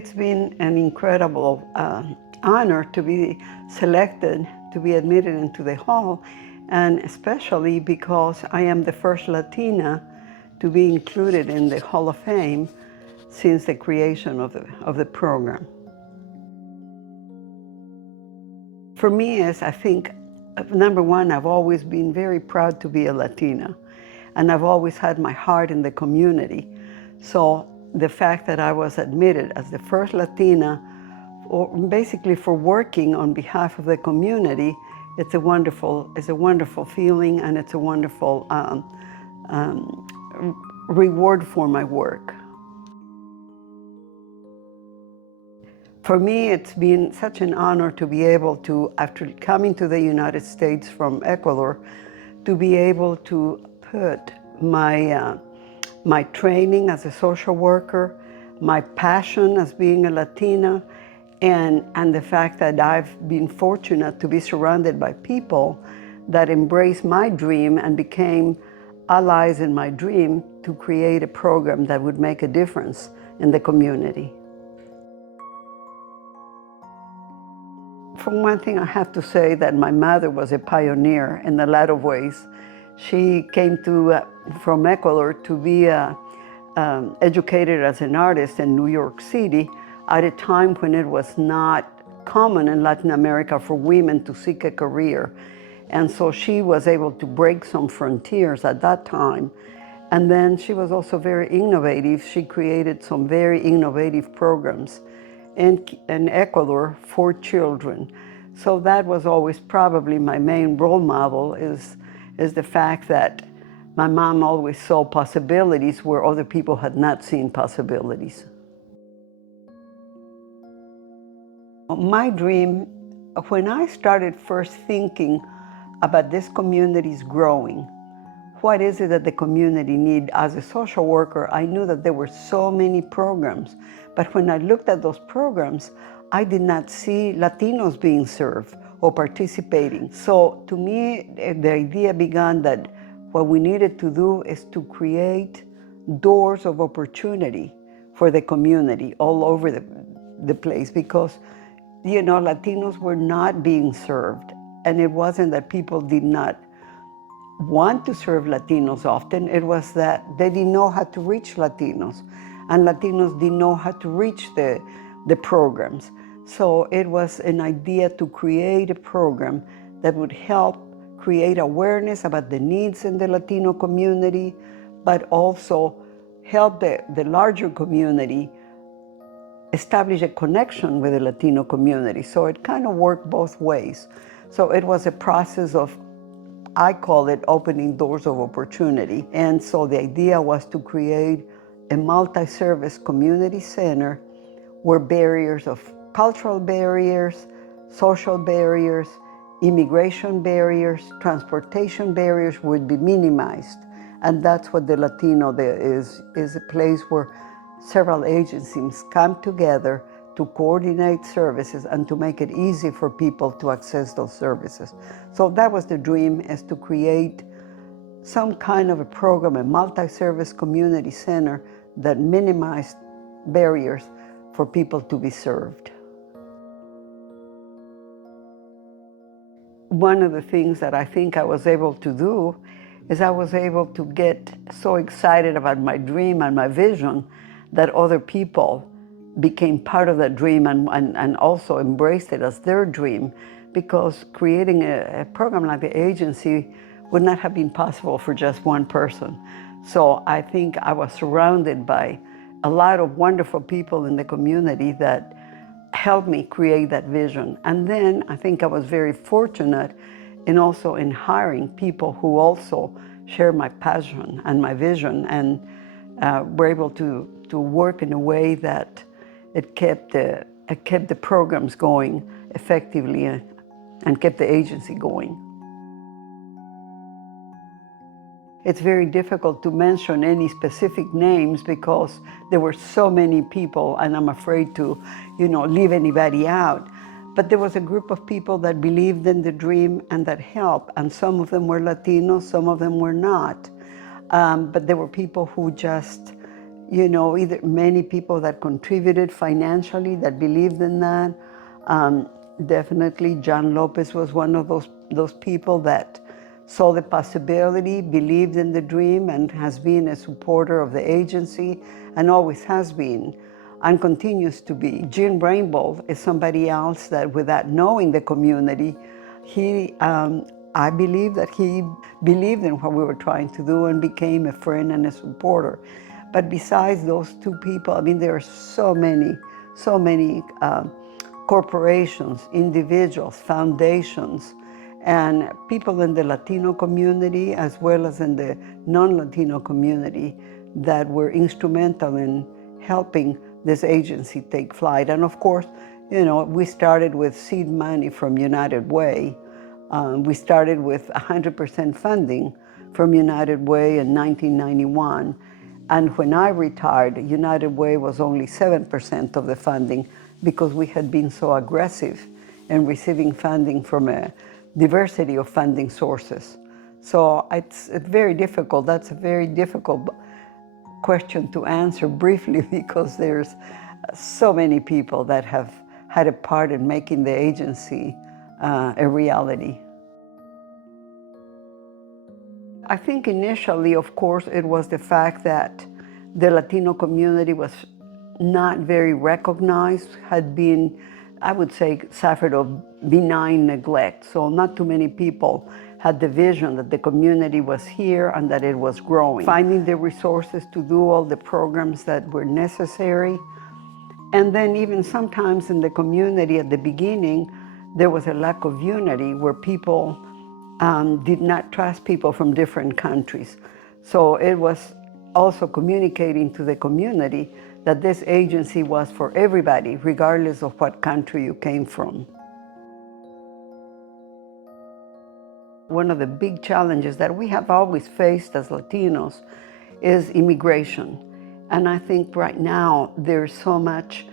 it's been an incredible honor to be selected to be admitted into the hall, and especially because I am the first Latina to be included in the Hall of Fame since the creation of the program. For me, I think, number one, I've always been very proud to be a Latina, and I've always had my heart in the community. So the fact that I was admitted as the first Latina, basically for working on behalf of the community, it's a wonderful feeling, and it's a wonderful reward for my work. For me, it's been such an honor to be able to, after coming to the United States from Ecuador, to be able to put my training as a social worker, my passion as being a Latina, and the fact that I've been fortunate to be surrounded by people that embraced my dream and became allies in my dream to create a program that would make a difference in the community. For one thing, I have to say that my mother was a pioneer in a lot of ways. She came from Ecuador to be educated as an artist in New York City at a time when it was not common in Latin America for women to seek a career. And so she was able to break some frontiers at that time. And then she was also very innovative. She created some very innovative programs in Ecuador for children. So that was always probably my main role model, is the fact that my mom always saw possibilities where other people had not seen possibilities. My dream, when I started first thinking about this community's growing, what is it that the community needs? As a social worker, I knew that there were so many programs, but when I looked at those programs, I did not see Latinos being served or participating. So to me, the idea began that what we needed to do is to create doors of opportunity for the community all over the place, because, you know, Latinos were not being served. And it wasn't that people did not want to serve Latinos often, it was that they didn't know how to reach Latinos, and Latinos didn't know how to reach the programs. So it was an idea to create a program that would help create awareness about the needs in the Latino community, but also help the larger community establish a connection with the Latino community. So it kind of worked both ways. So it was a process of, I call it, opening doors of opportunity. And so the idea was to create a multi-service community center where barriers of cultural barriers, social barriers, immigration barriers, transportation barriers would be minimized. And that's what the Latino is a place where several agencies come together to coordinate services and to make it easy for people to access those services. So that was the dream, is to create some kind of a program, a multi-service community center that minimized barriers for people to be served. One of the things that I think I was able to do is I was able to get so excited about my dream and my vision that other people became part of that dream and also embraced it as their dream, because creating a program like the agency would not have been possible for just one person. So I think I was surrounded by a lot of wonderful people in the community that helped me create that vision. And then I think I was very fortunate in hiring people who also share my passion and my vision, and were able to work in a way that it kept the programs going effectively and kept the agency going. It's very difficult to mention any specific names because there were so many people, and I'm afraid to, leave anybody out. But there was a group of people that believed in the dream and that helped, and some of them were Latinos, some of them were not. But there were people who just, either many people that contributed financially, that believed in that. Definitely John Lopez was one of those people that saw the possibility, believed in the dream, and has been a supporter of the agency, and always has been, and continues to be. Jim Rainbow is somebody else that, without knowing the community, I believe that he believed in what we were trying to do and became a friend and a supporter. But besides those two people, I mean, there are so many corporations, individuals, foundations, and people in the Latino community as well as in the non-Latino community that were instrumental in helping this agency take flight. And of course, we started with seed money from United Way. We started with 100% funding from United Way in 1991. And when I retired, United Way was only 7% of the funding because we had been so aggressive in receiving funding from a diversity of funding sources. So it's very difficult. That's a very difficult question to answer briefly because there's so many people that have had a part in making the agency a reality. I think initially, of course, it was the fact that the Latino community was not very recognized, had been, I would say, suffered of benign neglect. So not too many people had the vision that the community was here and that it was growing. Finding the resources to do all the programs that were necessary. And then even sometimes in the community at the beginning, there was a lack of unity where people did not trust people from different countries. So it was also communicating to the community that this agency was for everybody, regardless of what country you came from. One of the big challenges that we have always faced as Latinos is immigration. And I think right now there's so much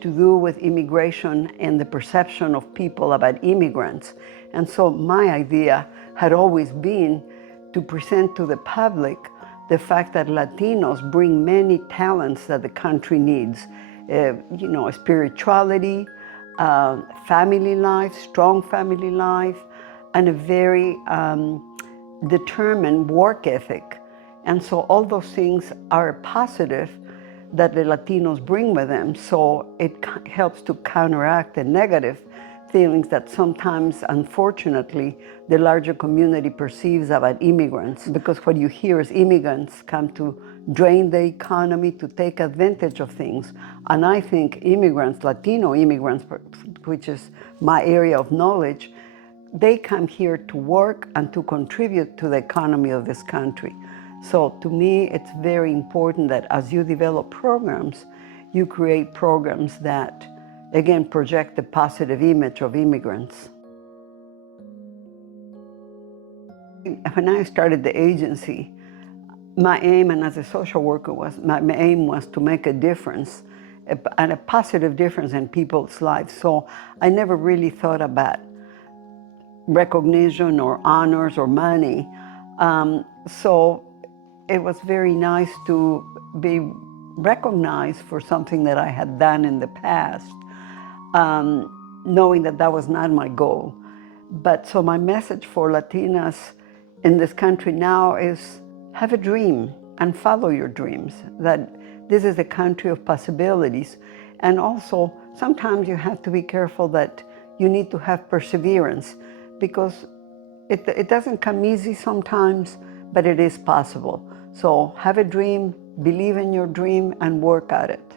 to do with immigration and the perception of people about immigrants. And so my idea had always been to present to the public the fact that Latinos bring many talents that the country needs. Spirituality, family life, strong family life, and a very determined work ethic. And so all those things are positive that the Latinos bring with them, so it helps to counteract the negative feelings that sometimes, unfortunately, the larger community perceives about immigrants. Because what you hear is immigrants come to drain the economy, to take advantage of things. And I think immigrants, Latino immigrants, which is my area of knowledge, they come here to work and to contribute to the economy of this country. So to me, it's very important that as you develop programs, you create programs that, again, project the positive image of immigrants. When I started the agency, my aim, and as a social worker, my aim was to make a difference, and a positive difference in people's lives. So I never really thought about recognition or honors or money. So it was very nice to be recognized for something that I had done in the past, knowing that that was not my goal. But so my message for Latinas in this country now is have a dream and follow your dreams, that this is a country of possibilities. And also, sometimes you have to be careful that you need to have perseverance, because it doesn't come easy sometimes, but it is possible. So have a dream, believe in your dream, and work at it.